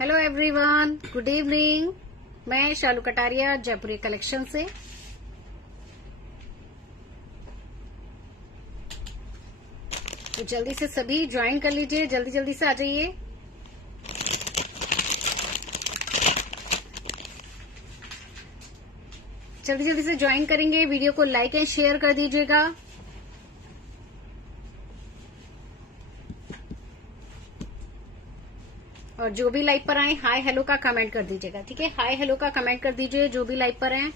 Hello everyone, good evening. मैं शालू कटारिया, जयपुरी collection से। तो जल्दी से सभी ज्वाइन कर लीजिए, जल्दी जल्दी से आ जाइए। जल्दी जल्दी से ज्वाइन करेंगे। वीडियो को लाइक एंड शेयर कर दीजिएगा। और जो भी लाइव पर आए हाय हेलो का कमेंट कर दीजिएगा, ठीक है। हाय हेलो का कमेंट कर दीजिए जो भी लाइव पर हैं।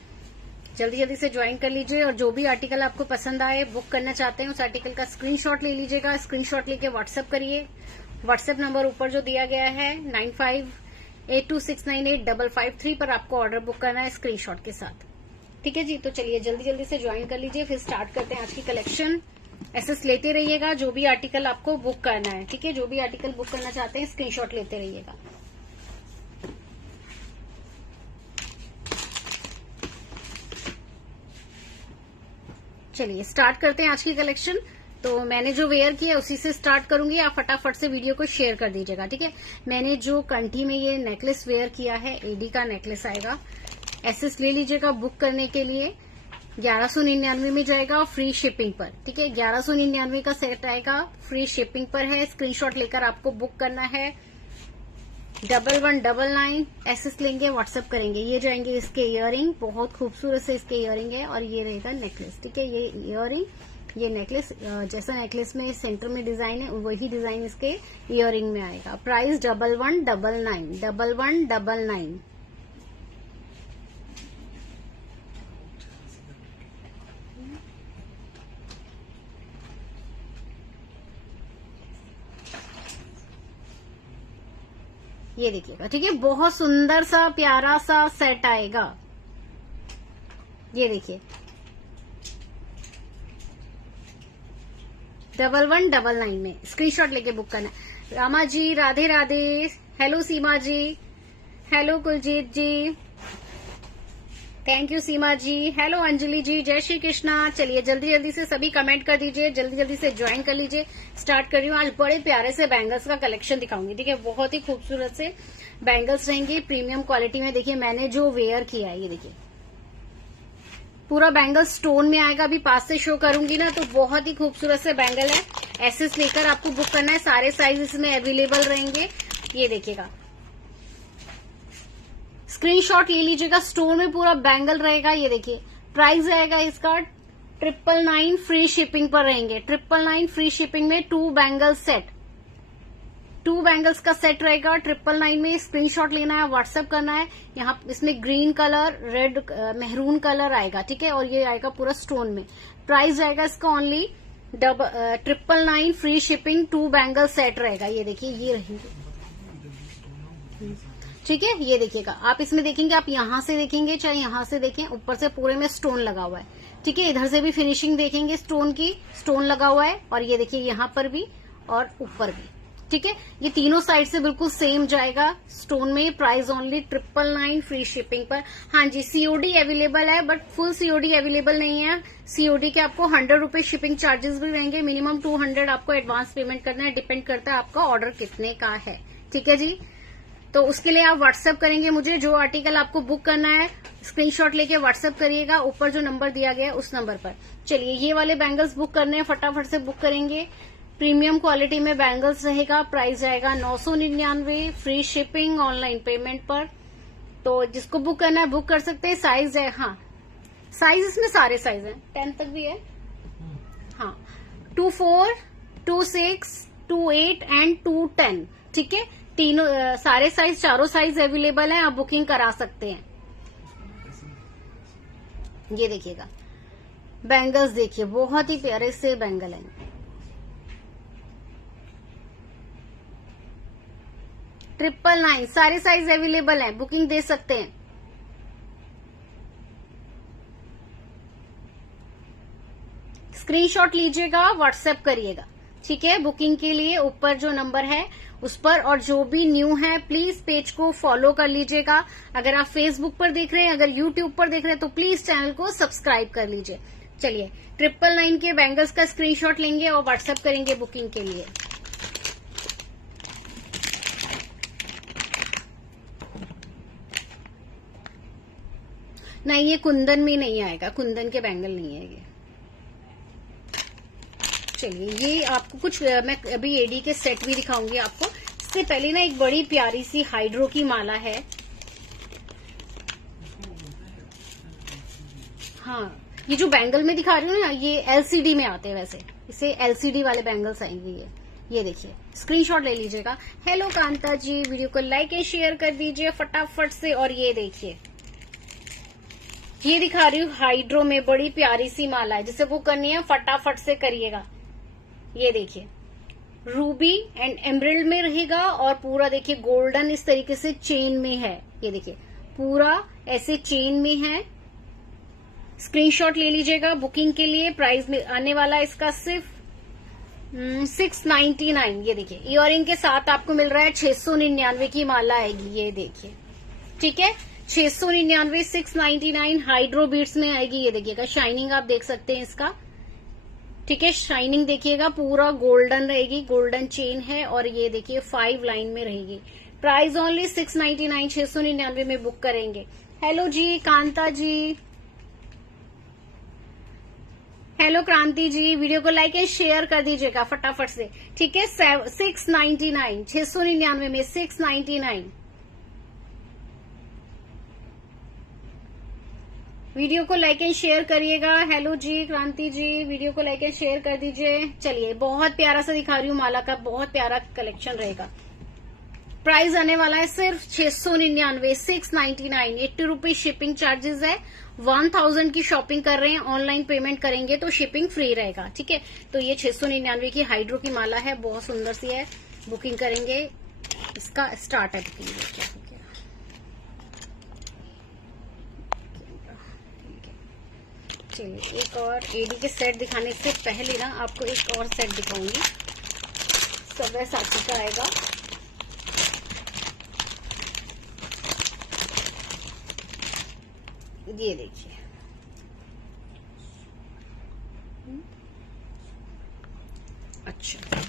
जल्दी जल्दी से ज्वाइन कर लीजिए। और जो भी आर्टिकल आपको पसंद आए, बुक करना चाहते हैं, उस आर्टिकल का स्क्रीनशॉट ले लीजिएगा। स्क्रीनशॉट लेके व्हाट्सएप करिए। व्हाट्सएप नंबर ऊपर जो दिया गया है 9582698553 पर आपको ऑर्डर बुक करना है स्क्रीनशॉट के साथ, ठीक है जी। तो चलिए जल्दी जल्दी से ज्वाइन कर लीजिए, फिर स्टार्ट करते हैं आज की कलेक्शन। एसएस लेते रहिएगा जो भी आर्टिकल आपको बुक करना है, ठीक है। जो भी आर्टिकल बुक करना चाहते हैं स्क्रीनशॉट लेते रहिएगा। चलिए स्टार्ट करते हैं आज की कलेक्शन। तो मैंने जो वेयर किया उसी से स्टार्ट करूंगी। आप फटाफट से वीडियो को शेयर कर दीजिएगा, ठीक है। मैंने जो कंठी में ये नेकलेस वेयर किया है, एडी का नेकलेस आएगा। एसएस ले लीजिएगा बुक करने के लिए। 1199 में जाएगा फ्री शिपिंग पर, ठीक है। 1199 का सेट आएगा, फ्री शिपिंग पर है। स्क्रीनशॉट लेकर आपको बुक करना है। 1199 एसएस लेंगे, व्हाट्सएप करेंगे। ये जाएंगे इसके इयररिंग, बहुत खूबसूरत से इसके इयररिंग है। और ये रहेगा नेकलेस, ठीक है। ये इयररिंग, ये नेकलेस, जैसा नेकलेस में सेंटर में डिजाइन है वही डिजाइन इसके इयररिंग में आएगा। प्राइस 1199। ये देखिएगा, ठीक है। बहुत सुंदर सा प्यारा सा सेट आएगा। ये देखिए 1199 में स्क्रीनशॉट लेके बुक करना है। Rama ji Radhe Radhe. Hello Seema ji, hello Kuljeet ji, thank you Seema ji. Hello Anjali ji, जय श्री कृष्णा। चलिए जल्दी जल्दी से सभी कमेंट कर दीजिए, जल्दी जल्दी से ज्वाइन कर लीजिए। स्टार्ट कर रही हूँ। आज बड़े प्यारे से बैंगल्स का कलेक्शन दिखाऊंगी, ठीक है। बहुत ही खूबसूरत से बैंगल्स रहेंगे, प्रीमियम क्वालिटी में। देखिए मैंने जो वेयर किया है, ये देखिए पूरा बैंगल स्टोन में आएगा। अभी पास से शो करूंगी ना, तो बहुत ही खूबसूरत से बैंगल है। एसएस लेकर आपको बुक करना है। सारे साइज इसमें अवेलेबल रहेंगे। ये देखिएगा, स्क्रीनशॉट ले लीजिएगा। स्टोन में पूरा बैंगल रहेगा। ये देखिए प्राइस आएगा इसका 999 फ्री शिपिंग पर रहेंगे। 999 फ्री शिपिंग में 2 बैंगल सेट, 2 बैंगल्स का सेट रहेगा 999 में। स्क्रीनशॉट लेना है, व्हाट्सएप करना है। यहाँ इसमें green colour, red, maroon colour आएगा, ठीक है। और ये आएगा पूरा स्टोन में। प्राइस आएगा इसका only 999 free shipping, 2 bangle set रहेगा। ये देखिए ये रहेंगे, ठीक है। ये देखिएगा, आप इसमें देखेंगे, आप यहां से देखेंगे चाहे यहां से देखें, ऊपर से पूरे में स्टोन लगा हुआ है, ठीक है। इधर से भी फिनिशिंग देखेंगे स्टोन की, स्टोन लगा हुआ है। और ये देखिए यहाँ पर भी और ऊपर भी, ठीक है। ये तीनों साइड से बिल्कुल सेम जाएगा स्टोन में। प्राइस ओनली 999 फ्री शिपिंग पर। हाँ जी, सीओडी अवेलेबल है, बट फुल सीओडी अवेलेबल नहीं है। सीओडी के आपको 100 रुपए शिपिंग चार्जेस भी रहेंगे। मिनिमम 200 आपको एडवांस पेमेंट करना है। डिपेंड करता है आपका ऑर्डर कितने का है, ठीक है जी। तो उसके लिए आप व्हाट्सएप करेंगे मुझे। जो आर्टिकल आपको बुक करना है स्क्रीनशॉट लेके व्हाट्सएप करिएगा, ऊपर जो नंबर दिया गया है उस नंबर पर। चलिए ये वाले बैंगल्स बुक करने हैं, फटाफट से बुक करेंगे। प्रीमियम क्वालिटी में बैंगल्स रहेगा। प्राइस आएगा 999 फ्री शिपिंग ऑनलाइन पेमेंट पर। तो जिसको बुक करना है बुक कर सकते हैं। साइज है, हाँ साइज इसमें सारे साइज है, 10 तक भी है। हाँ 24, 26, 28 एंड 210, ठीक है। तीनों सारे साइज, चारों साइज अवेलेबल है। आप बुकिंग करा सकते हैं। ये देखिएगा बैंगल्स, देखिए बहुत ही प्यारे से बैंगल हैं। 999 सारे साइज अवेलेबल हैं, बुकिंग दे सकते हैं। स्क्रीनशॉट लीजिएगा, व्हाट्सएप करिएगा, ठीक है। बुकिंग के लिए ऊपर जो नंबर है उस पर। और जो भी न्यू है प्लीज पेज को फॉलो कर लीजिएगा। अगर आप फेसबुक पर देख रहे हैं, अगर यूट्यूब पर देख रहे हैं, तो प्लीज चैनल को सब्सक्राइब कर लीजिए। चलिए 999 के बैंगल्स का स्क्रीनशॉट लेंगे और व्हाट्सएप करेंगे बुकिंग के लिए। नहीं, ये कुंदन में नहीं आएगा, कुंदन के बैंगल नहीं है ये। चलिए, ये आपको कुछ मैं अभी एडी के सेट भी दिखाऊंगी आपको। इससे पहले ना एक बड़ी प्यारी सी हाइड्रो की माला है। हाँ, ये जो बैंगल में दिखा रही हूँ ना, ये एलसीडी में आते हैं, वैसे इसे एलसीडी वाले बैंगल्स आएंगे ये देखिए, स्क्रीनशॉट ले लीजिएगा। हेलो कांता जी, वीडियो को लाइक एंड शेयर कर दीजिए फटाफट से। और ये देखिए, ये दिखा रही हूँ हाइड्रो में बड़ी प्यारी सी माला है, जिसे वो करनी है फटाफट से करिएगा। ये देखिए, रूबी एंड एमरल्ड में रहेगा और पूरा देखिए गोल्डन इस तरीके से चेन में है। ये देखिए, पूरा ऐसे चेन में है। स्क्रीनशॉट ले लीजिएगा बुकिंग के लिए। प्राइस में आने वाला इसका सिर्फ 699। ये देखिए, इयररिंग के साथ आपको मिल रहा है 699 की माला आएगी। ये देखिए, ठीक है, 699, 699 हाइड्रो बीट्स में आएगी। ये देखिएगा, शाइनिंग आप देख सकते हैं इसका, ठीक है, शाइनिंग देखिएगा, पूरा गोल्डन रहेगी, गोल्डन चेन है। और ये देखिए 5 लाइन में रहेगी। प्राइस ओनली 699, 699 में बुक करेंगे। हेलो जी कांता जी, हेलो क्रांति जी, वीडियो को लाइक एंड शेयर कर दीजिएगा फटाफट से, ठीक है। 699, 699 में 699। वीडियो को लाइक एंड शेयर करिएगा। हेलो जी क्रांति जी, वीडियो को लाइक एंड शेयर कर दीजिए। चलिए, बहुत प्यारा सा दिखा रही हूँ माला का, बहुत प्यारा कलेक्शन रहेगा। प्राइस आने वाला है सिर्फ 699, 699, 80 रुपीज शिपिंग चार्जेस है। 1000 की शॉपिंग कर रहे हैं, ऑनलाइन पेमेंट करेंगे तो शिपिंग फ्री रहेगा, ठीक है। तो ये 699 की हाइड्रो की माला है, बहुत सुंदर सी है। बुकिंग करेंगे, इसका स्टार्ट है बुकिंग। क्या हो गया, चलिए, एक और एडी के सेट दिखाने से पहले ना आपको एक और सेट दिखाऊंगी। सब्यसाची का आएगा। ये देखिए, अच्छा,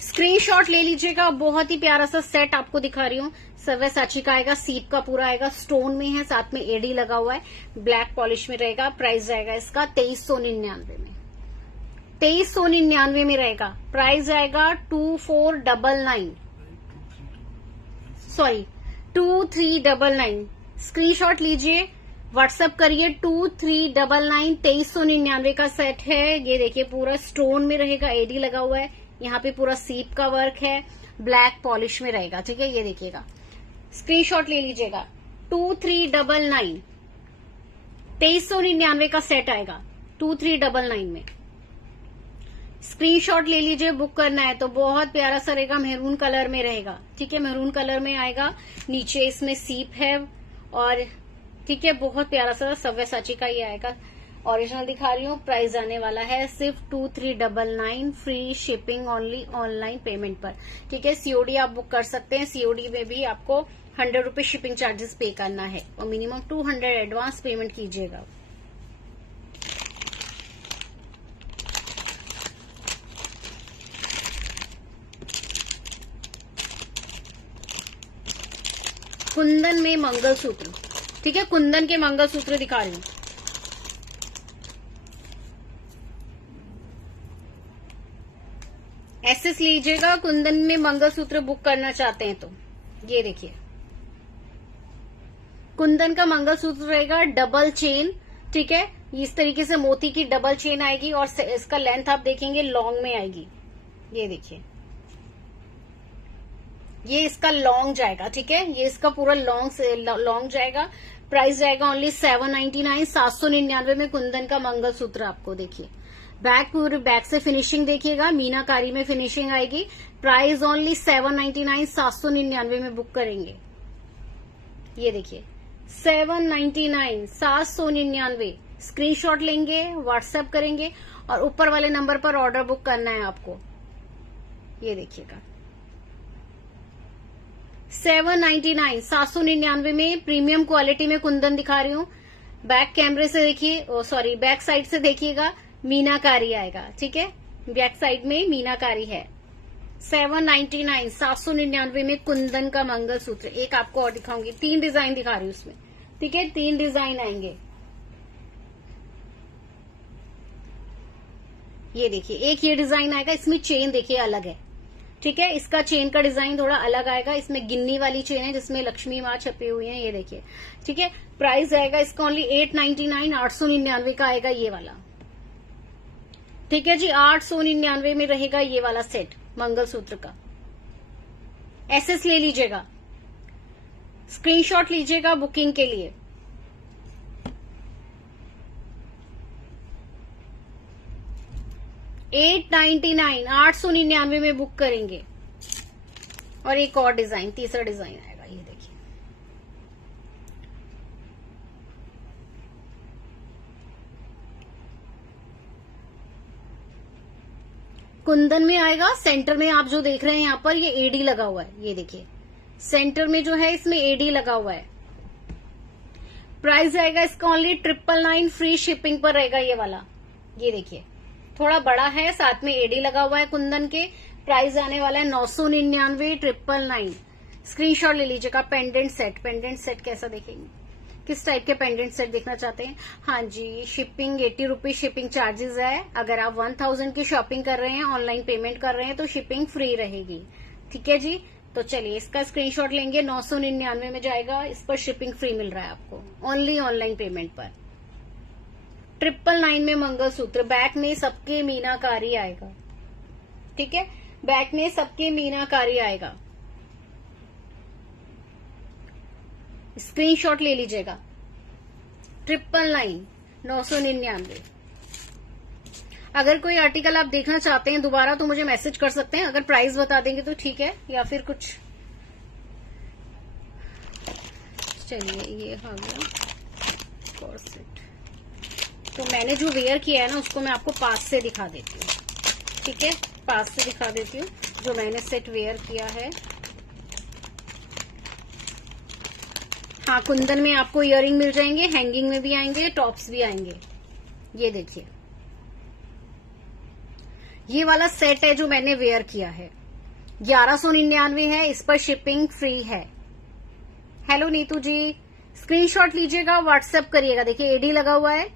स्क्रीनशॉट ले लीजिएगा। बहुत ही प्यारा सा सेट आपको दिखा रही हूँ। सब्यसाची का आएगा, सीप का पूरा आएगा, स्टोन में है, साथ में एडी लगा हुआ है, ब्लैक पॉलिश में रहेगा। प्राइस जाएगा इसका 2399 में, 2399 में रहेगा। प्राइस आएगा 2499, सॉरी 2399। स्क्रीनशॉट लीजिए, व्हाट्सएप करिए 2399। 2399 का सेट है। ये देखिए, पूरा स्टोन में रहेगा, एडी लगा हुआ है, यहाँ पे पूरा सीप का वर्क है, ब्लैक पॉलिश में रहेगा, ठीक है। ये देखिएगा, स्क्रीनशॉट ले लीजिएगा। 2399, 2399 का सेट आएगा 2399 में। स्क्रीनशॉट ले लीजिए, बुक करना है तो। बहुत प्यारा सा रहेगा, मेहरून कलर में रहेगा, ठीक है, मेहरून कलर में आएगा। नीचे इसमें सीप है और ठीक है, बहुत प्यारा सा सब्यसाची का ये आएगा। ओरिजिनल दिखा रही हूँ। प्राइस आने वाला है सिर्फ 2399, free shipping only online payment पर, ठीक है। सीओडी आप बुक कर सकते हैं। सीओडी में भी आपको 100 रुपीज शिपिंग चार्जेस पे करना है और मिनिमम 200 एडवांस पेमेंट कीजिएगा। कुंदन में मंगलसूत्र, ठीक है, कुंदन के मंगलसूत्र दिखा रही हूँ। एसएस लीजिएगा, कुंदन में मंगलसूत्र बुक करना चाहते हैं तो। ये देखिए, कुंदन का मंगलसूत्र रहेगा, डबल चेन, ठीक है। इस तरीके से मोती की डबल चेन आएगी और इसका लेंथ आप देखेंगे लॉन्ग में आएगी। ये देखिए, ये इसका लॉन्ग जाएगा, ठीक है, ये इसका पूरा लॉन्ग जाएगा। प्राइस जाएगा ओनली 799, 799 में कुंदन का मंगलसूत्र आपको। देखिए, बैक पूरी बैक से फिनिशिंग देखिएगा, मीनाकारी में फिनिशिंग आएगी। प्राइस ओनली 799, 799 में बुक करेंगे। ये देखिए, 799, 799। स्क्रीनशॉट लेंगे, व्हाट्सएप करेंगे और ऊपर वाले नंबर पर ऑर्डर बुक करना है आपको। ये देखिएगा, 799, 799 में प्रीमियम क्वालिटी में कुंदन दिखा रही हूँ। बैक कैमरे से देखिए, सॉरी बैक साइड से देखिएगा, मीनाकारी आएगा, ठीक है, बैक साइड में मीनाकारी है। 799, 799 में कुंदन का मंगलसूत्र। एक आपको और दिखाऊंगी, 3 डिजाइन दिखा रही हूँ उसमें। ठीक है, 3 डिजाइन आएंगे। ये देखिए, एक ये डिजाइन आएगा, इसमें चेन देखिए अलग है। ठीक है, इसका चेन का डिजाइन थोड़ा अलग आएगा, इसमें गिन्नी वाली चेन है जिसमें लक्ष्मी माँ छपी हुई है, ये देखिए। ठीक है, प्राइस आएगा इसका ओनली 899, 899 का आएगा ये वाला। ठीक है जी, 899 में रहेगा ये वाला सेट मंगलसूत्र का। एसएस ले लीजिएगा, स्क्रीनशॉट लीजिएगा बुकिंग के लिए। $899 में बुक करेंगे। और एक और डिजाइन, तीसरा डिजाइन आएगा, ये देखिए। कुंदन में आएगा, सेंटर में आप जो देख रहे हैं यहाँ पर ये एडी लगा हुआ है, ये देखिए सेंटर में जो है इसमें एडी लगा हुआ है। प्राइस आएगा इसका ओनली 999, फ्री शिपिंग पर रहेगा ये वाला। ये देखिए थोड़ा बड़ा है, साथ में एडी लगा हुआ है कुंदन के। प्राइस आने वाला है 999, 999। स्क्रीनशॉट ले लीजिएगा। पेंडेंट सेट, पेंडेंट सेट कैसा देखेंगे, किस टाइप के पेंडेंट सेट देखना चाहते हैं? हाँ जी, शिपिंग 80 रुपीज शिपिंग चार्जेस है। अगर आप 1000 की शॉपिंग कर रहे हैं, ऑनलाइन पेमेंट कर रहे हैं तो शिपिंग फ्री रहेगी। ठीक है जी, तो चलिए इसका स्क्रीनशॉट लेंगे। 999 में जाएगा, इस पर शिपिंग फ्री मिल रहा है आपको ओनली ऑनलाइन पेमेंट पर। 999 में मंगलसूत्र, बैक में सबके मीनाकारी आएगा। ठीक है, बैक में सबके मीनाकारी आएगा। स्क्रीनशॉट ले लीजिएगा। 999, 999। अगर कोई आर्टिकल आप देखना चाहते हैं दोबारा तो मुझे मैसेज कर सकते हैं, अगर प्राइस बता देंगे तो ठीक है, या फिर कुछ। चलिए ये आ गया कॉर्सेट। तो मैंने जो वेयर किया है ना उसको मैं आपको पास से दिखा देती हूँ। ठीक है, पास से दिखा देती हूँ जो मैंने सेट वेयर किया है। हाँ, कुंदन में आपको इयररिंग मिल जाएंगे, हैंगिंग में भी आएंगे, टॉप्स भी आएंगे। ये देखिए, ये वाला सेट है जो मैंने वेयर किया है। 1199 है, इस पर शिपिंग फ्री है। हेलो नीतू जी, स्क्रीनशॉट लीजिएगा, व्हाट्सएप करिएगा। देखिए एडी लगा हुआ है,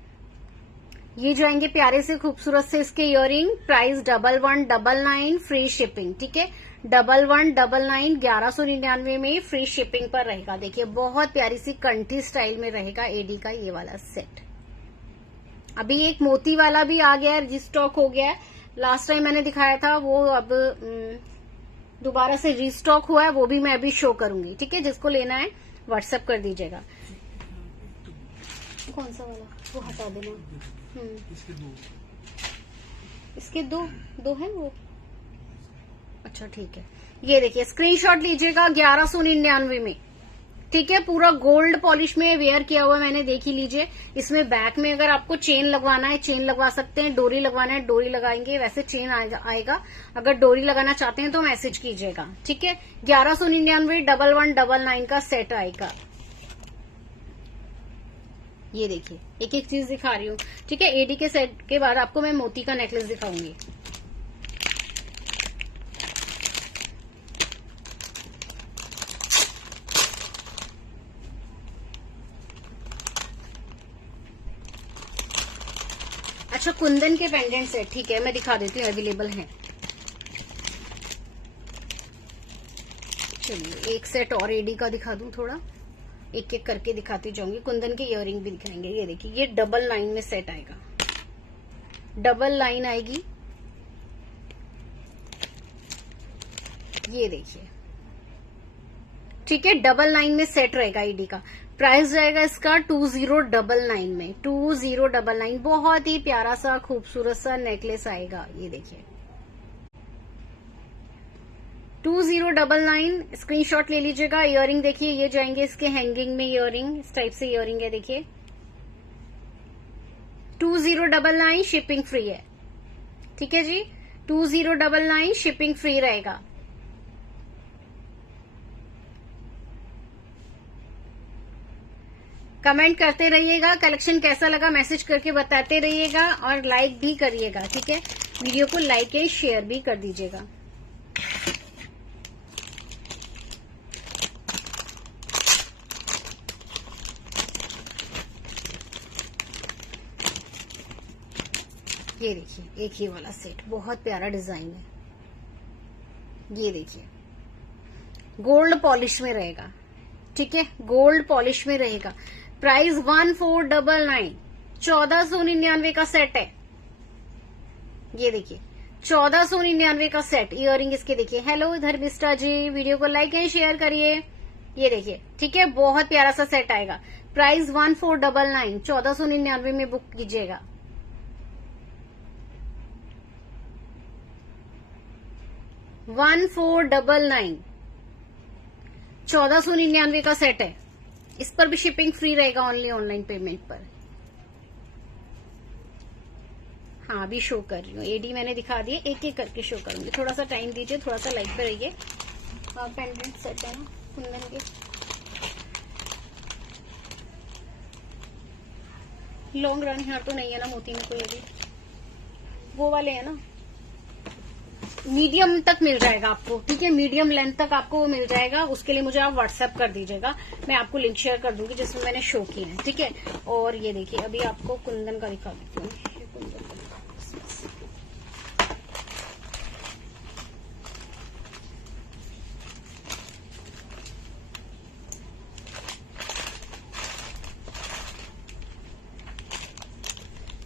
ये जो आएंगे प्यारे से खूबसूरत से इसके इयररिंग। Price 1199, free shipping. ठीक है, 1199, 1199 में फ्री शिपिंग पर रहेगा। देखिए बहुत प्यारी सी कंठी स्टाइल में रहेगा एडी का ये वाला सेट। अभी एक मोती वाला भी आ गया है, रिस्टॉक हो गया है। लास्ट टाइम मैंने दिखाया था वो, अब दोबारा से रिस्टॉक हुआ है, वो भी मैं अभी शो करूंगी। ठीक है, जिसको लेना है व्हाट्सएप कर दीजिएगा। कौन सा वाला, वो हटा देना। इसके दो है वो। अच्छा ठीक है, ये देखिए स्क्रीनशॉट लीजिएगा। 1199 में। ठीक है, पूरा गोल्ड पॉलिश में वेयर किया हुआ मैंने, देख ही लीजिए। इसमें बैक में अगर आपको चेन लगवाना है चेन लगवा सकते हैं, डोरी लगवाना है डोरी लगाएंगे, वैसे चेन आएगा। अगर डोरी लगाना चाहते हैं तो मैसेज कीजिएगा। ठीक है, 1199, 1199 का सेट आएगा। ये देखिए एक एक चीज दिखा रही हूँ। ठीक है, एडी के सेट के बाद आपको मैं मोती का नेकलेस दिखाऊंगी। अच्छा, कुंदन के पेंडेंट सेट, ठीक है मैं दिखा देती हूँ, अवेलेबल हैं। चलिए एक सेट और एडी का दिखा दूं, थोड़ा एक एक करके दिखाती जाऊंगी। कुंदन के इयररिंग भी दिखाएंगे। ये देखिए, ये डबल लाइन में सेट आएगा, डबल लाइन आएगी। ये देखिए, ठीक है, डबल लाइन में सेट रहेगा ईडी का। प्राइस जाएगा इसका 2099 में, 2099। बहुत ही प्यारा सा खूबसूरत सा नेकलेस आएगा। ये देखिए 2099, स्क्रीनशॉट ले लीजिएगा। इयररिंग देखिए, ये जाएंगे इसके हैंगिंग में इयररिंग, इस टाइप से इयररिंग है। देखिए 2099, शिपिंग फ्री है। ठीक है जी, 2099 शिपिंग फ्री रहेगा। कमेंट करते रहिएगा, कलेक्शन कैसा लगा मैसेज करके बताते रहिएगा, और लाइक भी करिएगा। ठीक है, वीडियो को लाइक एंड शेयर भी कर दीजिएगा। ये देखिए एक ही वाला सेट, बहुत प्यारा डिजाइन है। ये देखिए गोल्ड पॉलिश में रहेगा, ठीक है, गोल्ड पॉलिश में रहेगा। प्राइस 1499, 1499 का सेट है। ये देखिए 1499 का सेट। इयररिंग इसके देखिए। हेलो धर्मिष्ठा जी, वीडियो को लाइक एंड शेयर करिए। ये देखिए, ठीक है, बहुत प्यारा सा सेट आएगा। प्राइस 1499, 1499 में बुक कीजिएगा। वन 1499 का सेट है। इस पर भी शिपिंग फ्री रहेगा, ओनली ऑनलाइन पेमेंट पर। हाँ अभी शो कर रही हूँ, एडी मैंने दिखा दिए, एक एक करके शो करूंगी। थोड़ा सा टाइम दीजिए, थोड़ा सा लाइक पे रहिए। पेंडेंट सेट है ना कुंदन के, लॉन्ग रानी हार तो नहीं है ना मोती में कोई अभी, वो वाले है ना, मीडियम तक मिल जाएगा आपको, ठीक है, मीडियम लेंथ तक आपको वो मिल जाएगा। उसके लिए मुझे आप व्हाट्सएप कर दीजिएगा, मैं आपको लिंक शेयर कर दूंगी जिसमें मैंने शो किए हैं, ठीक है। और ये देखिए अभी आपको कुंदन का दिखा देती हूँ।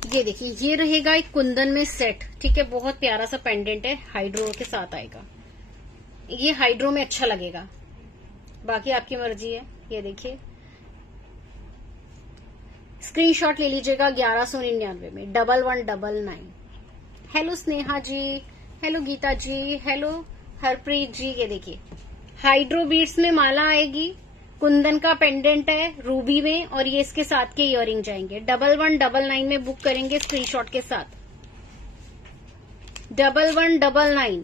ये देखिए ये रहेगा एक कुंदन में सेट, ठीक है, बहुत प्यारा सा पेंडेंट है, हाइड्रो के साथ आएगा। ये हाइड्रो में अच्छा लगेगा, बाकी आपकी मर्जी है। ये देखिए स्क्रीनशॉट ले लीजिएगा 1199 में, 1199। हेलो स्नेहा जी, हेलो गीता जी, हेलो हरप्रीत जी। ये देखिए हाइड्रो बीड्स में माला आएगी, कुंदन का पेंडेंट है रूबी में, और ये इसके साथ के इयररिंग जाएंगे। 1199 में बुक करेंगे स्क्रीनशॉट के साथ, 1199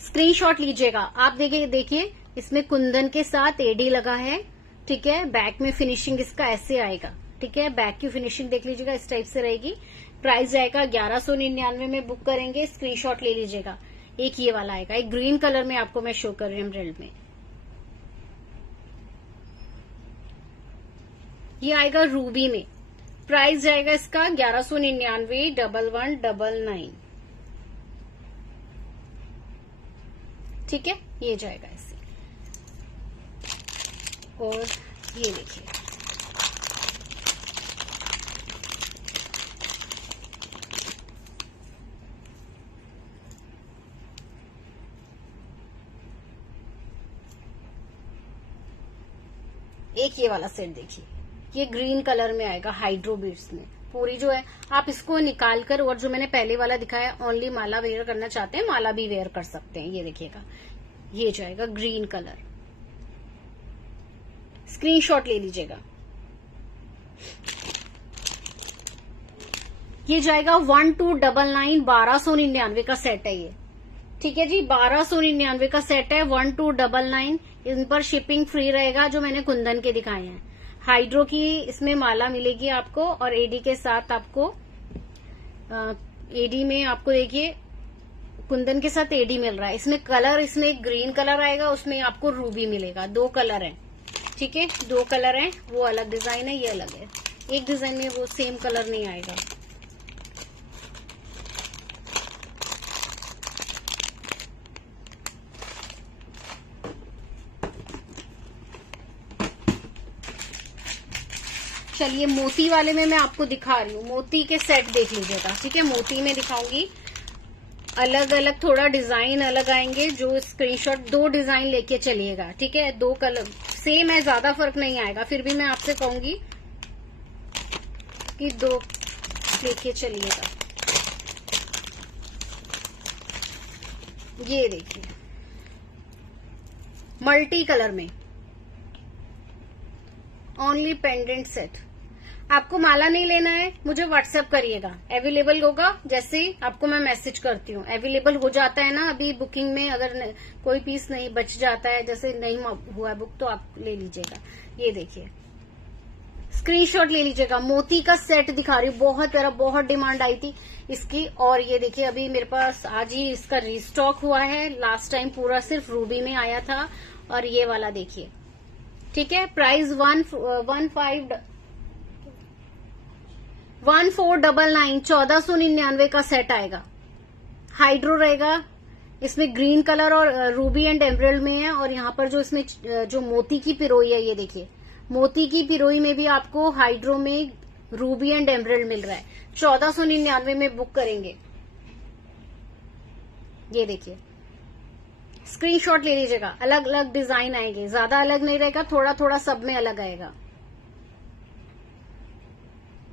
स्क्रीनशॉट लीजिएगा। आप देखिए इसमें कुंदन के साथ एडी लगा है, ठीक है। बैक में फिनिशिंग इसका ऐसे आएगा, ठीक है, बैक की फिनिशिंग देख लीजिएगा, इस टाइप से रहेगी। प्राइस आएगा 1199 में बुक करेंगे, स्क्रीनशॉट ले लीजिएगा। एक ये वाला आएगा, एक ग्रीन कलर में आपको मैं शो कर रही हूँ एमराल्ड में। ये आएगा रूबी में, प्राइस जाएगा इसका 1199, 1199, ठीक है, ये जाएगा ऐसे। और ये देखिए एक ये वाला सेट देखिए, ये ग्रीन कलर में आएगा हाइड्रो बीड्स में पूरी जो है। आप इसको निकाल कर, और जो मैंने पहले वाला दिखाया ओनली माला वेयर करना चाहते हैं, माला भी वेयर कर सकते हैं। ये देखिएगा ये जाएगा ग्रीन कलर, स्क्रीनशॉट ले लीजिएगा। ये जाएगा 1299, 1299 का सेट है ये, ठीक है जी, 1299 का सेट है, 1299। इन पर शिपिंग फ्री रहेगा, जो मैंने कुंदन के दिखाए हैं। हाइड्रो की इसमें माला मिलेगी आपको, और एडी के साथ आपको एडी में आपको देखिए कुंदन के साथ एडी मिल रहा है। इसमें कलर, इसमें एक ग्रीन कलर आएगा, उसमें आपको रूबी मिलेगा। दो कलर है, ठीक है, दो कलर है, वो अलग डिजाइन है, ये अलग है। एक डिजाइन में वो सेम कलर नहीं आएगा। चलिए मोती वाले में मैं आपको दिखा रही हूँ, मोती के सेट देख लीजिएगा, ठीक है। मोती में दिखाऊंगी, अलग अलग थोड़ा डिजाइन अलग आएंगे। जो स्क्रीनशॉट, दो डिजाइन लेके चलिएगा, ठीक है, दो कलर सेम है, ज्यादा फर्क नहीं आएगा। फिर भी मैं आपसे कहूंगी कि दो लेके चलिएगा। ये देखिए मल्टी कलर में ओनली पेंडेंट सेट। आपको माला नहीं लेना है, मुझे व्हाट्सएप करिएगा, अवेलेबल होगा। जैसे ही आपको मैं मैसेज करती हूँ, अवेलेबल हो जाता है ना अभी बुकिंग में। अगर कोई पीस नहीं बच जाता है, जैसे नहीं हुआ बुक, तो आप ले लीजिएगा। ये देखिए स्क्रीनशॉट ले लीजिएगा। मोती का सेट दिखा रही हूँ, बहुत प्यारा, बहुत डिमांड आई थी इसकी। और ये देखिए अभी मेरे पास आज ही इसका रिस्टॉक हुआ है। लास्ट टाइम पूरा सिर्फ रूबी में आया था। और ये वाला देखिए, ठीक है, प्राइस 1499 1499 का सेट आएगा। हाइड्रो रहेगा, इसमें ग्रीन कलर और रूबी एंड एमरल्ड में है। और यहाँ पर जो इसमें जो मोती की पिरोई है, ये देखिए मोती की पिरोई में भी आपको हाइड्रो में रूबी एंड एमरल्ड मिल रहा है। 1499 में बुक करेंगे। ये देखिए, स्क्रीनशॉट ले लीजिएगा। अलग अलग डिजाइन आएंगे, ज्यादा अलग नहीं रहेगा, थोड़ा थोड़ा सब में अलग आएगा।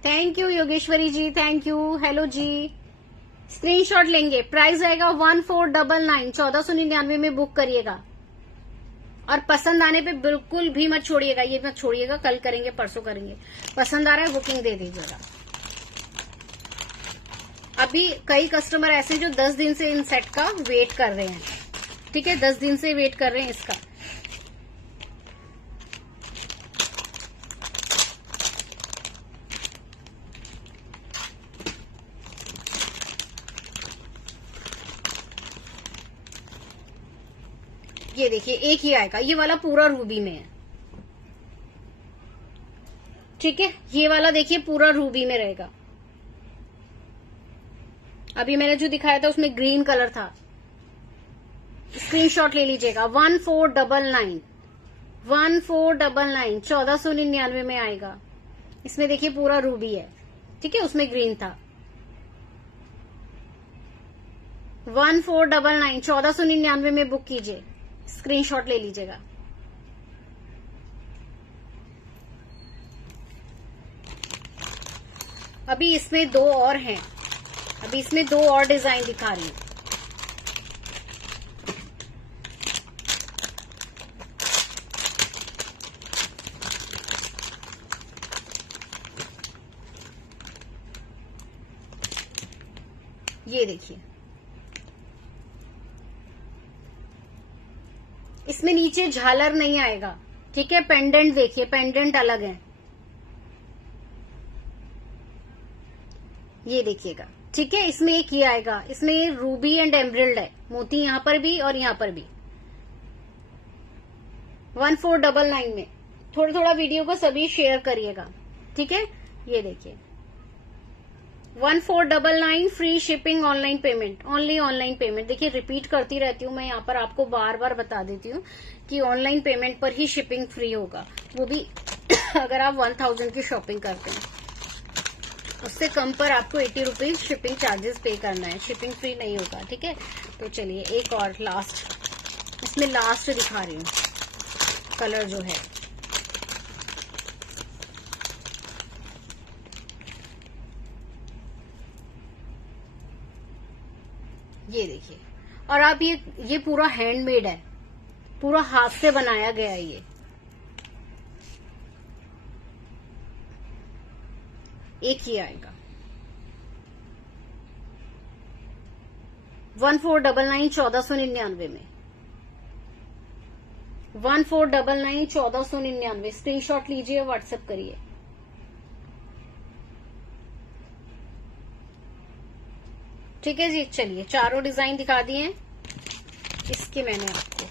Thank you Yogeshwari ji, thank you. Hello जी, स्क्रीनशॉट लेंगे। प्राइस आएगा 1499 1499 में बुक करिएगा। और पसंद आने पे बिल्कुल भी मत छोड़िएगा, ये मत छोड़िएगा, कल करेंगे परसों करेंगे। पसंद आ रहा है बुकिंग दे दीजिएगा। अभी कई कस्टमर ऐसे हैं जो 10 दिन से इन सेट का वेट कर रहे हैं। ठीक है, 10 दिन से वेट कर रहे हैं इसका। ये देखिए, एक ही आएगा, ये वाला पूरा रूबी में है। ठीक है, ये वाला देखिए पूरा रूबी में रहेगा। अभी मैंने जो दिखाया था उसमें ग्रीन कलर था। स्क्रीनशॉट ले लीजिएगा। 1499 1499 में आएगा। इसमें देखिए पूरा रूबी है। ठीक है, उसमें ग्रीन था। 1499 1499 में बुक कीजिए। स्क्रीनशॉट ले लीजिएगा। अभी इसमें दो और हैं। अभी इसमें दो और डिजाइन दिखा रही हूं। ये देखिए, इसमें नीचे झालर नहीं आएगा। ठीक है, पेंडेंट देखिए, पेंडेंट अलग है। ये देखिएगा। ठीक है, इसमें एक ये आएगा, इसमें रूबी एंड एमरल्ड है, मोती यहां पर भी और यहां पर भी। 1499 में। थोड़ा थोड़ा वीडियो को सभी शेयर करिएगा। ठीक है, ये देखिए 1499 free shipping, online payment, only online payment. देखिए रिपीट करती रहती हूँ मैं, यहाँ पर आपको बार बार बता देती हूँ कि ऑनलाइन पेमेंट पर ही शिपिंग फ्री होगा, वो भी अगर आप 1000 की शॉपिंग करते हैं। उससे कम पर आपको 80 रुपीज शिपिंग चार्जेस पे करना है, शिपिंग फ्री नहीं होगा। ठीक है, तो चलिए एक और लास्ट, इसमें लास्ट दिखा रही हूँ कलर जो है। ये देखिए, और आप ये पूरा हैंडमेड है, पूरा हाथ से बनाया गया है। ये एक ही आएगा। 1499 1499 में। 1499 1499। स्क्रीनशॉट लीजिए, व्हाट्सएप करिए। ठीक है जी, चलिए चारों डिजाइन दिखा दिए हैं। इसके मैंने आपको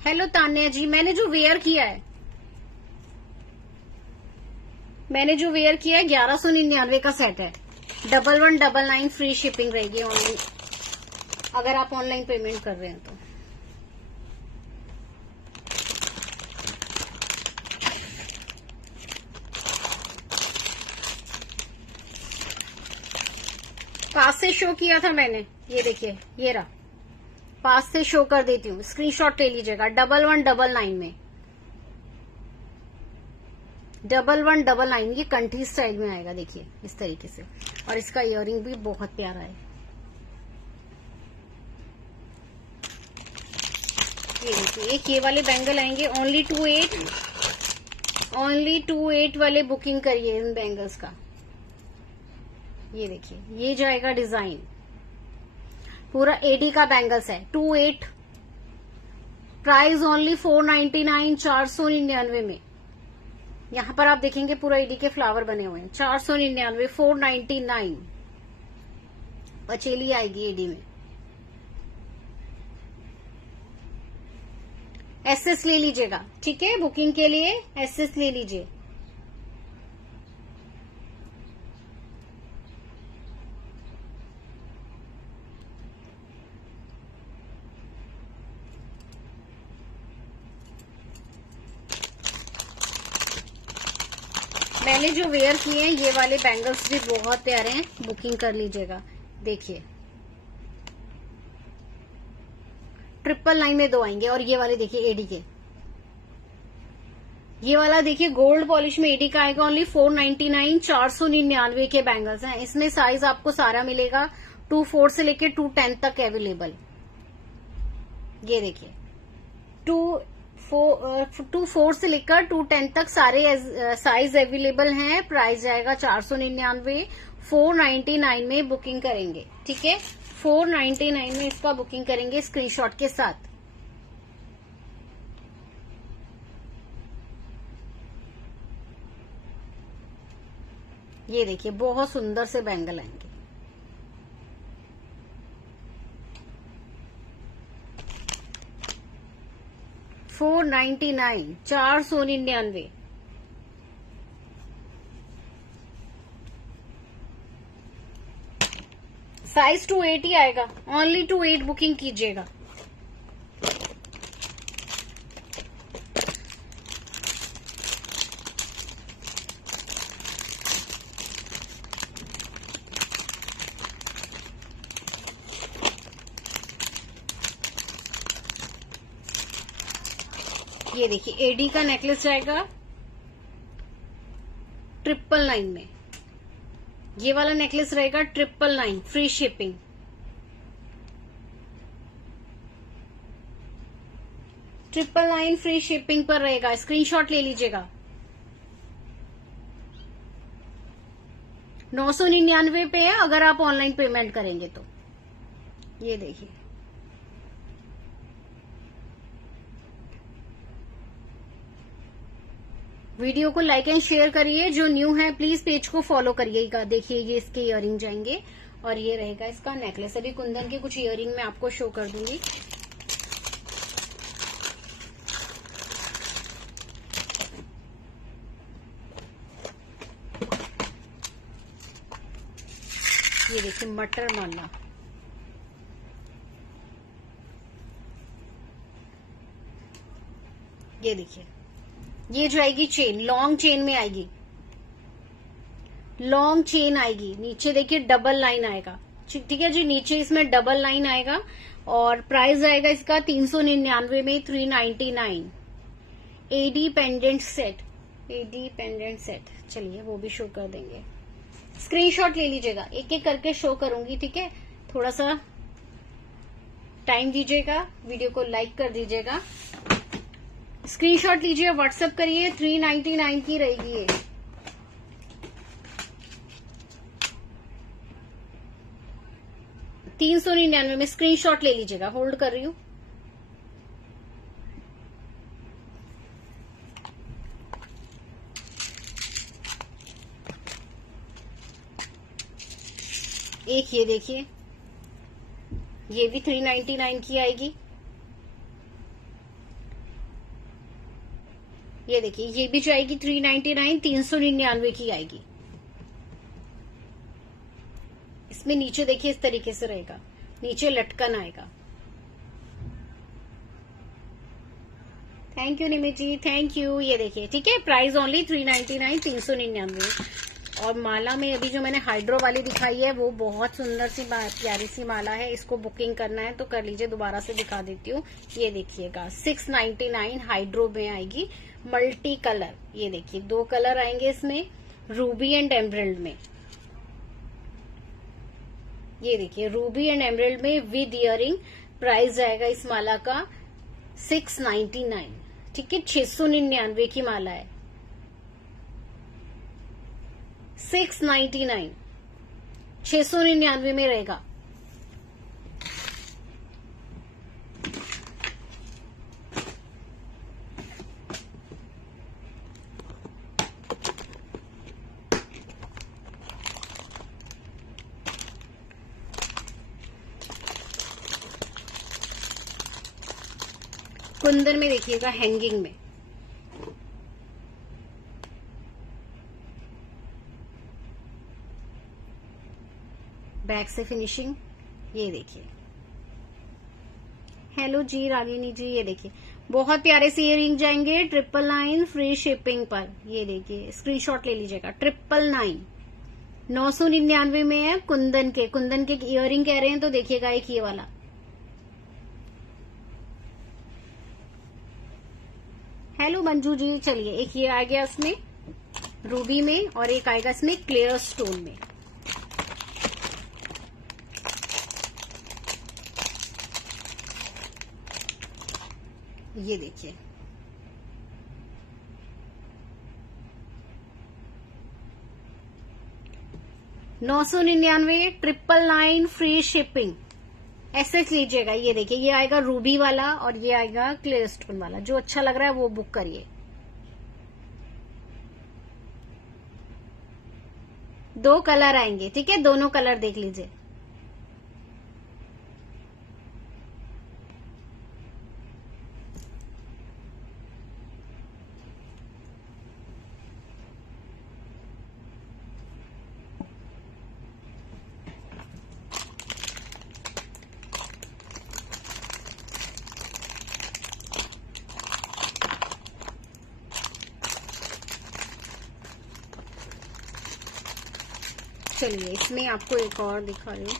हेलो तान्या जी, मैंने जो वेयर किया है 1199 का सेट है। 1199 फ्री शिपिंग रहेगी ऑनलाइन, अगर आप ऑनलाइन पेमेंट कर रहे हैं तो। पास से शो किया था मैंने, ये देखिए, ये रहा, पास से शो कर देती हूँ। स्क्रीनशॉट ले लीजिएगा। 1199 में। 1199 ये कंठी स्टाइल में आएगा, देखिए इस तरीके से। और इसका इयररिंग भी बहुत प्यारा है। ये देखिए, एक ये वाले बैंगल आएंगे ओनली 28 वाले बुकिंग करिए इन बैंगल्स का। ये देखिए, ये जाएगा डिजाइन, पूरा एडी का बैंगल्स है। 28, प्राइस ओनली 499 499 में। यहाँ पर आप देखेंगे पूरा एडी के फ्लावर बने हुए हैं। 499, 499 पचेली आएगी एडी में। एसएस ले लीजिएगा, ठीक है, बुकिंग के लिए एसएस ले लीजिए। मैंने जो वेयर किए हैं ये वाले बैंगल्स भी बहुत प्यारे हैं, बुकिंग कर लीजिएगा। देखिए 999 में 2 आएंगे। और ये वाले देखिए एडी के, ये वाला देखिए गोल्ड पॉलिश में एडी का आएगा ओनली 499। 499 के बैंगल्स हैं। इसमें साइज आपको सारा मिलेगा 24 से लेके 210 तक अवेलेबल। ये देखिए 24 से लेकर 210 तक सारे साइज अवेलेबल हैं। प्राइस जाएगा 499। 499 में बुकिंग करेंगे, ठीक है, 499 में इसका बुकिंग करेंगे स्क्रीनशॉट के साथ। ये देखिए बहुत सुंदर से बैंगल आएंगे। $499, 499। साइज 28 ही आएगा, ओनली 28 बुकिंग कीजिएगा। ये देखिए एडी का नेकलेस जाएगा 999 में। ये वाला नेकलेस रहेगा 999 फ्री शिपिंग। फ्री शिपिंग पर रहेगा, स्क्रीनशॉट ले लीजिएगा। 999 पे है अगर आप ऑनलाइन पेमेंट करेंगे तो। ये देखिए वीडियो को लाइक एंड शेयर करिए। जो न्यू है प्लीज पेज को फॉलो करिएगा। देखिए ये इसके इयररिंग जाएंगे और ये रहेगा इसका नेकलेस। अभी कुंदन के कुछ इयररिंग मैं आपको शो कर दूंगी। ये देखिए मटर माला, ये देखिए ये जो आएगी चेन, लॉन्ग चेन में आएगी, लॉन्ग चेन आएगी। नीचे देखिए डबल लाइन आएगा, ठीक है जी, नीचे इसमें डबल लाइन आएगा। और प्राइस आएगा इसका 399 में 399। AD pendant set, AD pendant set, चलिए वो भी शो कर देंगे। स्क्रीनशॉट ले लीजिएगा, एक एक करके शो करूंगी, ठीक है। थोड़ा सा टाइम दीजिएगा, वीडियो को लाइक कर दीजिएगा, स्क्रीनशॉट लीजिए, व्हाट्सएप करिए। 399 की रहेगी ये। $399 में स्क्रीनशॉट ले लीजिएगा, होल्ड कर रही हूं। एक ये देखिए, ये भी 399 की आएगी। ये देखिए ये भी जो आएगी 399, 399 की आएगी। इसमें नीचे देखिए इस तरीके से रहेगा, नीचे लटकन आएगा। Thank you Nimit ji, thank you. ये देखिए, ठीक है, प्राइस ओनली 399, 399। और माला में अभी जो मैंने हाइड्रो वाली दिखाई है वो बहुत सुंदर सी प्यारी सी माला है। इसको बुकिंग करना है तो कर लीजिए, दोबारा से दिखा देती हूँ। ये देखिएगा 699 हाइड्रो में आएगी, मल्टी कलर। ये देखिए 2 कलर आएंगे इसमें, रूबी एंड एमरल्ड में। ये देखिए रूबी एंड एमरल्ड में विद इयरिंग। प्राइस जाएगा इस माला का 699, ठीक है, 699 की माला है। 699, 699 में रहेगा। कुंदन में देखिएगा, हैंगिंग में। बैक से फिनिशिंग, ये देखिए। हेलो जी रागिनी जी, ये देखिए बहुत प्यारे से इयररिंग जाएंगे 999 फ्री शिपिंग पर। ये देखिए स्क्रीनशॉट ले लीजिएगा, 999 999 में है। कुंदन के इयररिंग कह रहे हैं तो देखिएगा एक ये वाला। हेलो मंजू जी, चलिए एक ये आ गया इसमें रूबी में, और एक आएगा इसमें क्लियर स्टोन में। ये देखिए, $999 999 फ्री शिपिंग। ऐसे लीजिएगा। ये देखिए, ये आएगा रूबी वाला और ये आएगा क्लियर स्टोन वाला। जो अच्छा लग रहा है वो बुक करिए। 2 कलर आएंगे, ठीक है, दोनों कलर देख लीजिए। चलिए इसमें आपको एक और दिखा रही हूँ।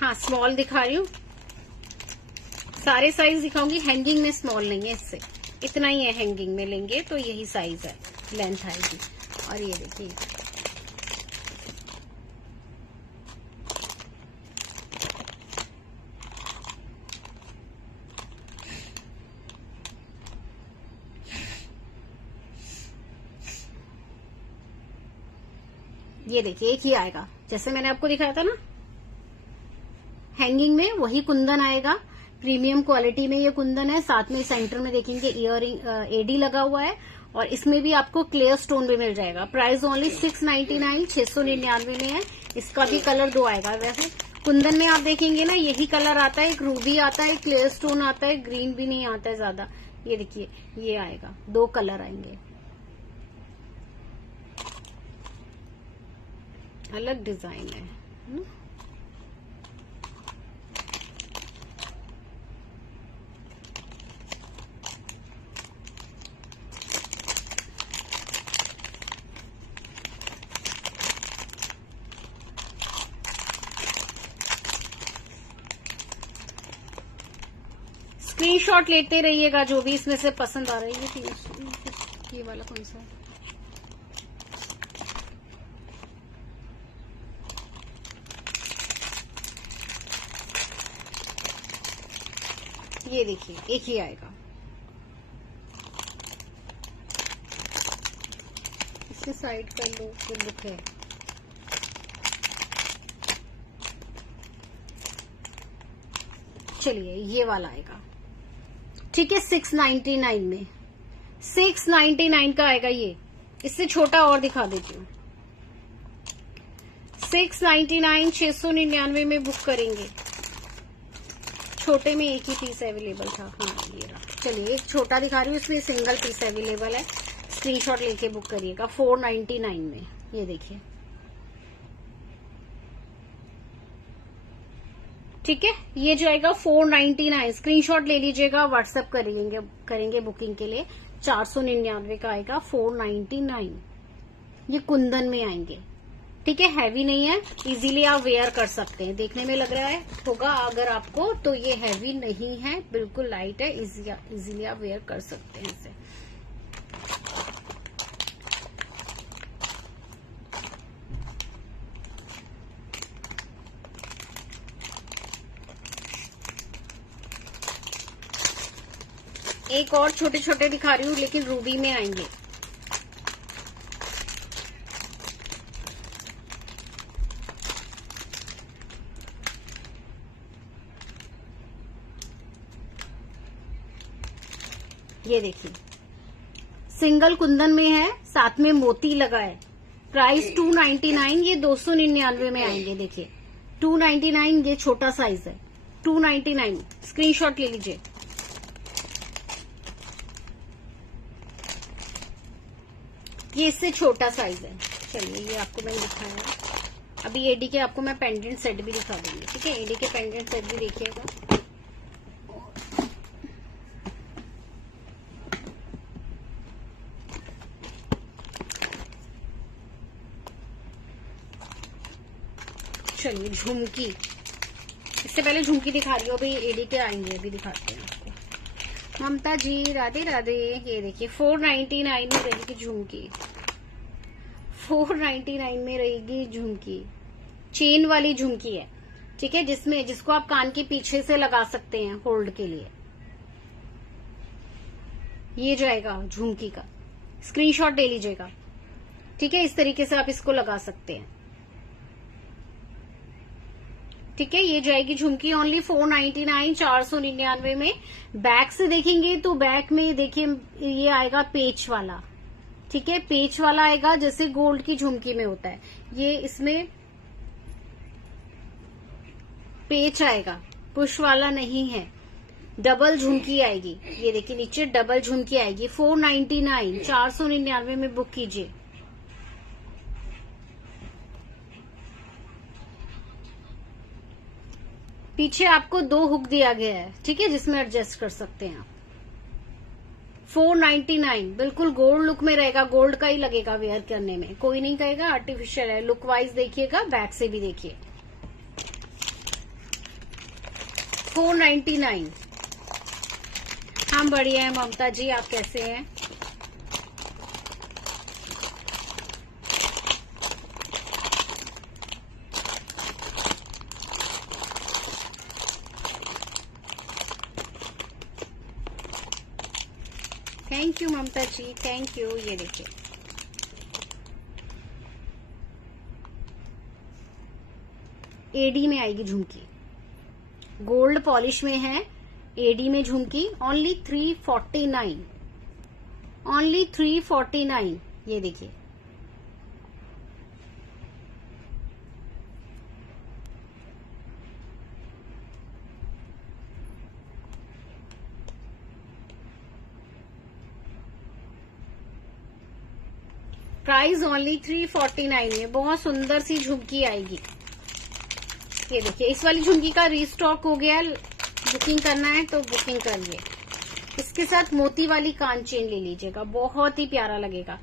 हाँ, स्मॉल दिखा रही हूँ। सारे साइज दिखाऊंगी, हैंगिंग में स्मॉल नहीं है, इससे इतना ही है। हैंगिंग में लेंगे तो यही साइज है, लेंथ आएगी। और ये देखिए, ये देखिए एक ही आएगा जैसे मैंने आपको दिखाया था ना, हैंगिंग में वही कुंदन आएगा। प्रीमियम क्वालिटी में ये कुंदन है। साथ में सेंटर में देखेंगे इयरिंग एडी लगा हुआ है, और इसमें भी आपको क्लियर स्टोन भी मिल जाएगा। प्राइस ओनली 699 699 में है। इसका भी कलर 2 आएगा। वैसे कुंदन में आप देखेंगे ना, यही कलर आता है, एक रूबी आता है, क्लियर स्टोन आता है, ग्रीन भी नहीं आता है ज्यादा। ये देखिए ये आएगा, 2 कलर आएंगे, अलग डिजाइन है ना। स्क्रीनशॉट लेते रहिएगा जो भी इसमें से पसंद आ रही है। ये वाला कौन सा है? ये देखिए एक ही आएगा। इसके साइड कर लो, फिर लुक है। चलिए ये वाला आएगा, ठीक है, 699 में। 699 का आएगा ये। इससे छोटा और दिखा देती हूँ। 699 699 में बुक करेंगे। छोटे में एक ही पीस अवेलेबल था। हाँ ये रहा। चलिए एक छोटा दिखा रही हूँ, इसमें सिंगल पीस अवेलेबल है। स्क्रीनशॉट लेके बुक करिएगा 499 में। ये देखिए, ठीक है, ये जो आएगा 499। स्क्रीनशॉट ले लीजिएगा, व्हाट्सएप करेंगे बुकिंग के लिए। 499 का आएगा 499। ये कुंदन में आएंगे, ठीक है, हैवी नहीं है, इजीली आप वेयर कर सकते हैं। देखने में लग रहा है होगा अगर आपको, तो ये हैवी नहीं है, बिल्कुल लाइट है, इजीली आप वेयर कर सकते हैं इसे। एक और छोटे छोटे दिखा रही हूँ, लेकिन रूबी में आएंगे। ये देखिए, सिंगल कुंदन में है, साथ में मोती लगा है। प्राइस 299, ये 299 में आएंगे। देखिए 299, ये छोटा साइज है, 299। स्क्रीनशॉट ले लीजिए। ये इससे छोटा साइज है। चलिए ये आपको मैंने दिखाया। अभी एडी के आपको मैं पेंडेंट सेट भी दिखा दूंगी, ठीक है। एडी के पेंडेंट सेट भी देखिएगा। चलिए झुमकी, इससे पहले झुमकी दिखा रही हूँ, अभी एडी के आएंगे, अभी दिखाते हैं आपको। ममता जी राधे राधे। ये देखिए 499 में रहेगी झुमकी, 499 में रहेगी झुमकी। चेन वाली झुमकी है, ठीक है, जिसको आप कान के पीछे से लगा सकते हैं होल्ड के लिए। ये जाएगा झुमकी का, स्क्रीनशॉट ले लीजिएगा, ठीक है। इस तरीके से आप इसको लगा सकते हैं, ठीक है। ये जाएगी झुमकी ओनली 499, 499 में। बैक से देखेंगे तो बैक में देखिए ये आएगा पेच वाला, ठीक है, पेच वाला आएगा जैसे गोल्ड की झुमकी में होता है। ये इसमें पेच आएगा, पुश वाला नहीं है। डबल झुमकी आएगी, ये देखिए नीचे डबल झुमकी आएगी। 499, 499 में बुक कीजिए। पीछे आपको 2 हुक दिया गया है, ठीक है, जिसमें एडजस्ट कर सकते हैं आप। 499 बिल्कुल गोल्ड लुक में रहेगा, गोल्ड का ही लगेगा वेयर करने में, कोई नहीं कहेगा आर्टिफिशियल है। लुक वाइज देखिएगा, बैक से भी देखिए। 499। हम बढ़िया हैं ममता जी, आप कैसे हैं? Thank you Mamta ji, thank you. ये देखिए एडी में आएगी झुमकी, गोल्ड पॉलिश में है, एडी में झुमकी ओनली 349, ओनली 349। ये देखिए प्राइस ओनली 349 है। बहुत सुंदर सी झुमकी आएगी। ये देखिए इस वाली झुमकी का रीस्टॉक हो गया, बुकिंग करना है तो बुकिंग करिए। इसके साथ मोती वाली कान चेन ले लीजिएगा, बहुत ही प्यारा लगेगा।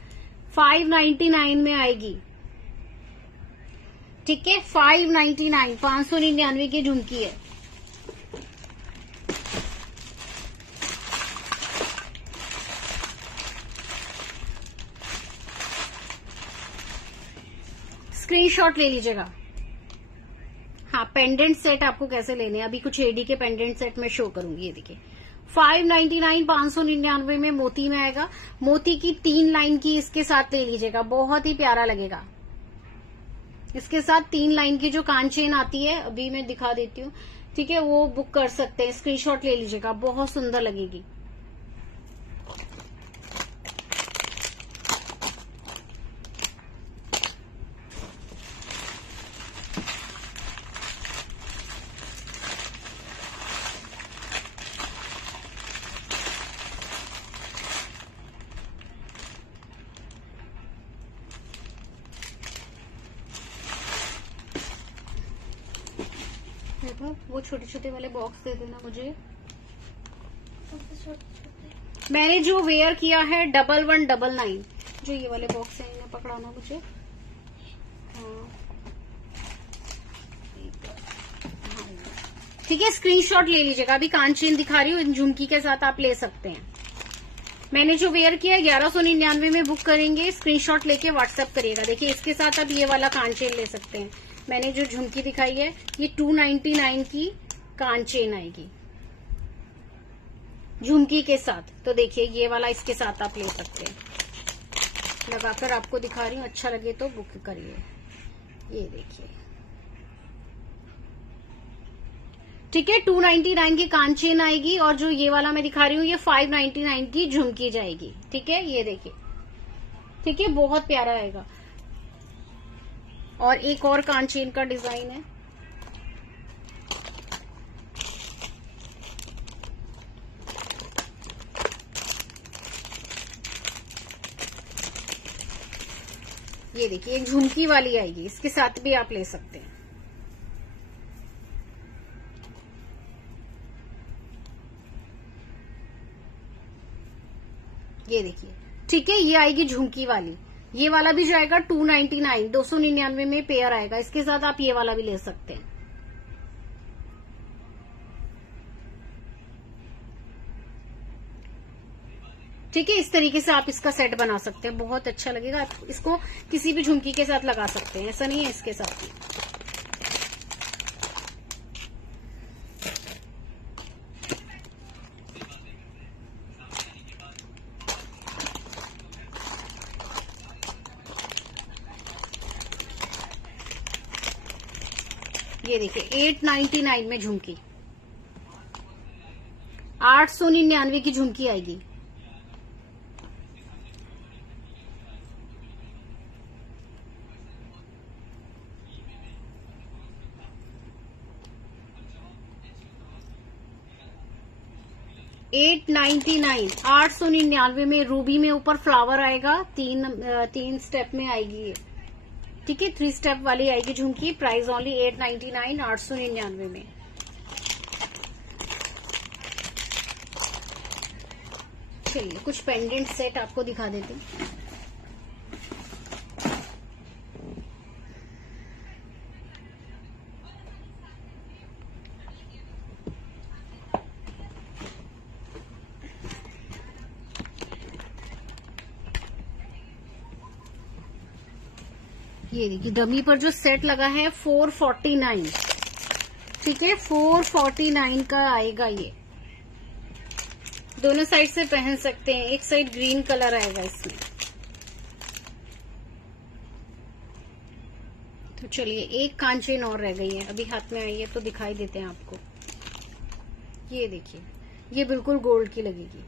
599 में आएगी, ठीक है, 599, 599 की झुमकी है। स्क्रीनशॉट ले लीजिएगा। हाँ, पेंडेंट सेट आपको कैसे लेने हैं, अभी कुछ एडी के पेंडेंट सेट में शो करूंगी। ये देखिए 599, 599 में मोती में आएगा। मोती की 3 लाइन की इसके साथ ले लीजिएगा, बहुत ही प्यारा लगेगा। इसके साथ 3 लाइन की जो कान चेन आती है, अभी मैं दिखा देती हूँ, ठीक है, वो बुक कर सकते हैं। स्क्रीनशॉट ले लीजिएगा, बहुत सुंदर लगेगी। वो छोटे छोटे वाले बॉक्स दे देना मुझे। मैंने जो वेयर किया है 1199, जो ये वाले बॉक्स है इन्हें पकड़ाना मुझे। हाँ ठीक है, स्क्रीनशॉट ले लीजिएगा। अभी कान चेन दिखा रही हूँ, इन झुमकी के साथ आप ले सकते हैं। मैंने जो वेयर किया 1199 में बुक करेंगे, स्क्रीनशॉट लेके व्हाट्सएप करिएगा। देखिए इसके साथ आप ये वाला कान चेन ले सकते हैं। मैंने जो झुमकी दिखाई है ये 299 की कान चेन आएगी झुमकी के साथ। तो देखिए ये वाला इसके साथ आप ले सकते हैं। लगाकर आपको दिखा रही हूँ, अच्छा लगे तो बुक करिए। ये देखिए ठीक है, 299 की कान चेन आएगी और जो ये वाला मैं दिखा रही हूँ ये 599 की झुमकी जाएगी। ठीक है, ये देखिए, ठीक है, बहुत प्यारा आएगा। और एक और कान चेन का डिजाइन है। ये देखिए एक झुमकी वाली आएगी, इसके साथ भी आप ले सकते हैं। ये देखिए, ठीक है, ये आएगी झुमकी वाली। ये वाला भी जाएगा 299, 299 में पेयर आएगा। इसके साथ आप ये वाला भी ले सकते हैं। ठीक है, इस तरीके से आप इसका सेट बना सकते हैं, बहुत अच्छा लगेगा। आप इसको किसी भी झुमकी के साथ लगा सकते हैं, ऐसा नहीं है इसके साथ ही। ये देखिए 899 में झुमकी, 899 की झुमकी आएगी। $899 में रूबी में ऊपर फ्लावर आएगा, तीन स्टेप में आएगी ये। ठीक है, 3 स्टेप वाली आएगी झुमकी। प्राइस ओनली 899, 899 में। चलिए कुछ पेंडेंट सेट आपको दिखा देते हैं। ये देखिए डमी पर जो सेट लगा है 449, ठीक है, 449 का आएगा ये। दोनों साइड से पहन सकते हैं, एक साइड ग्रीन कलर आएगा इसमें। तो चलिए एक कान चेन और रह गई है, अभी हाथ में आई है तो दिखाई देते हैं आपको। ये देखिए, ये बिल्कुल गोल्ड की लगेगी।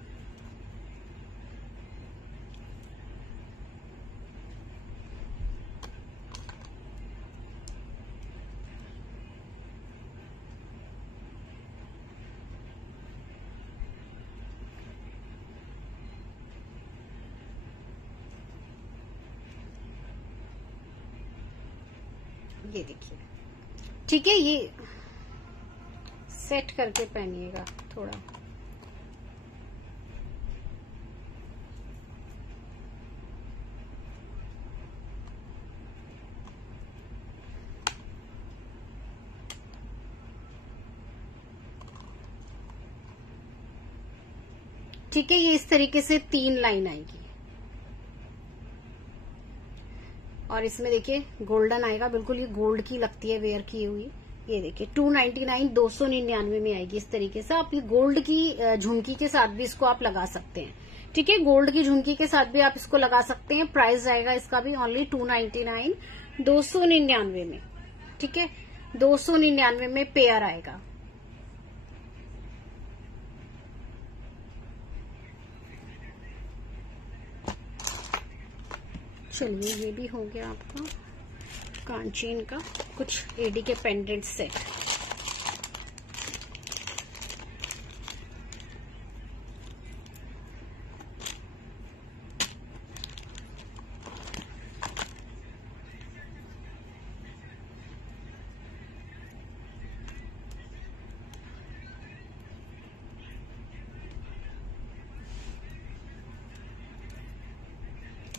ये देखिए, ठीक है, ये सेट करके पहनिएगा थोड़ा। ठीक है, ये इस तरीके से 3 लाइन आएगी और इसमें देखिए गोल्डन आएगा, बिल्कुल ये गोल्ड की लगती है वेयर की हुई। ये देखिए 299, 299 में आएगी इस तरीके से। आप ये गोल्ड की झुमकी के साथ भी इसको आप लगा सकते हैं। ठीक है, गोल्ड की झुमकी के साथ भी आप इसको लगा सकते हैं। प्राइस आएगा इसका भी ओनली 299, 299 में। ठीक है, 299 में पेयर आएगा। चलिए ये भी हो गया आपका कांचीन का कुछ एडी के पेंडेंट सेट।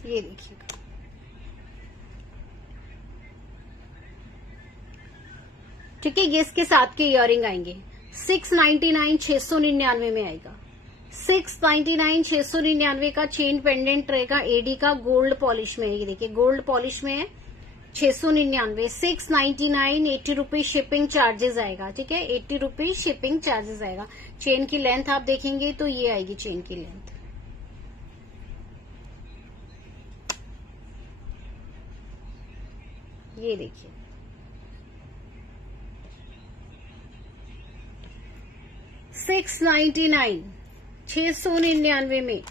ये देखिएगा, ठीक है, ये इसके साथ के इयरिंग आएंगे। 699, 699 में आएगा। 699, 699 का चेन पेंडेंट रहेगा एडी का, गोल्ड पॉलिश में है। ये देखिए गोल्ड पॉलिश में है, 699, 699, 80 रुपीज शिपिंग चार्जेस आएगा। ठीक है, 80 रुपीज शिपिंग चार्जेस आएगा। चेन की लेंथ आप देखेंगे तो ये आएगी चेन की लेंथ। ये देखिए, $699, 699 में।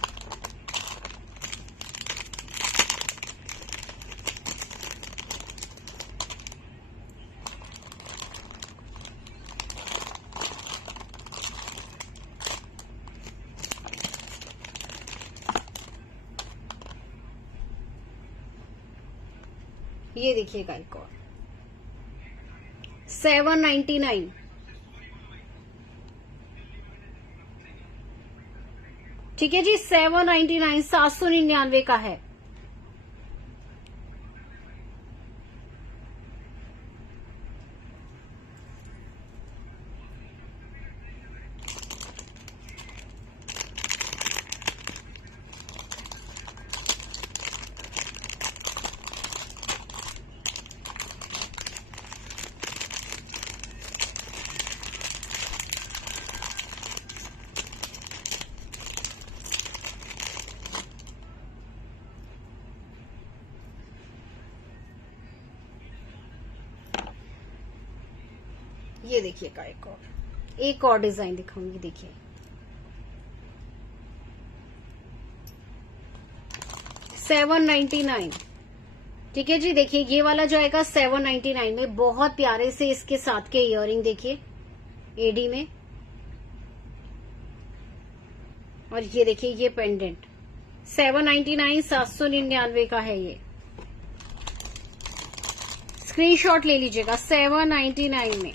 ये देखिएगा एक और 799। ठीक है जी, 799, 799 का है। ये देखिएगा एक और डिजाइन दिखाऊंगी, देखिए 799। ठीक है जी, देखिए ये वाला जो आएगा 799 में, बहुत प्यारे से इसके साथ के इयररिंग देखिए एडी में, और ये देखिए ये पेंडेंट 799, 799 का है ये। स्क्रीनशॉट ले लीजिएगा 799 में।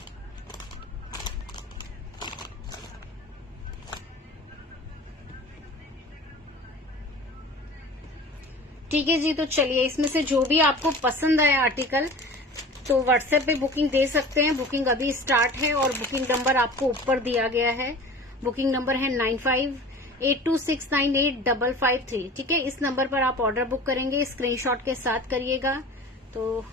ठीक है जी, तो चलिए इसमें से जो भी आपको पसंद आए आर्टिकल तो व्हाट्सएप पे बुकिंग दे सकते हैं। बुकिंग अभी स्टार्ट है और बुकिंग नंबर आपको ऊपर दिया गया है। बुकिंग नंबर है 9582698553। ठीक है, इस नंबर पर आप ऑर्डर बुक करेंगे, स्क्रीनशॉट के साथ करिएगा। तो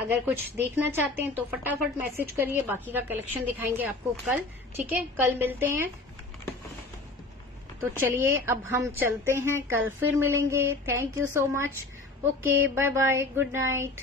अगर कुछ देखना चाहते हैं तो फटाफट मैसेज करिए, बाकी का कलेक्शन दिखाएंगे आपको कल। ठीक है, कल मिलते हैं। तो चलिए अब हम चलते हैं, कल फिर मिलेंगे। Thank you so much. Okay, bye bye, good night.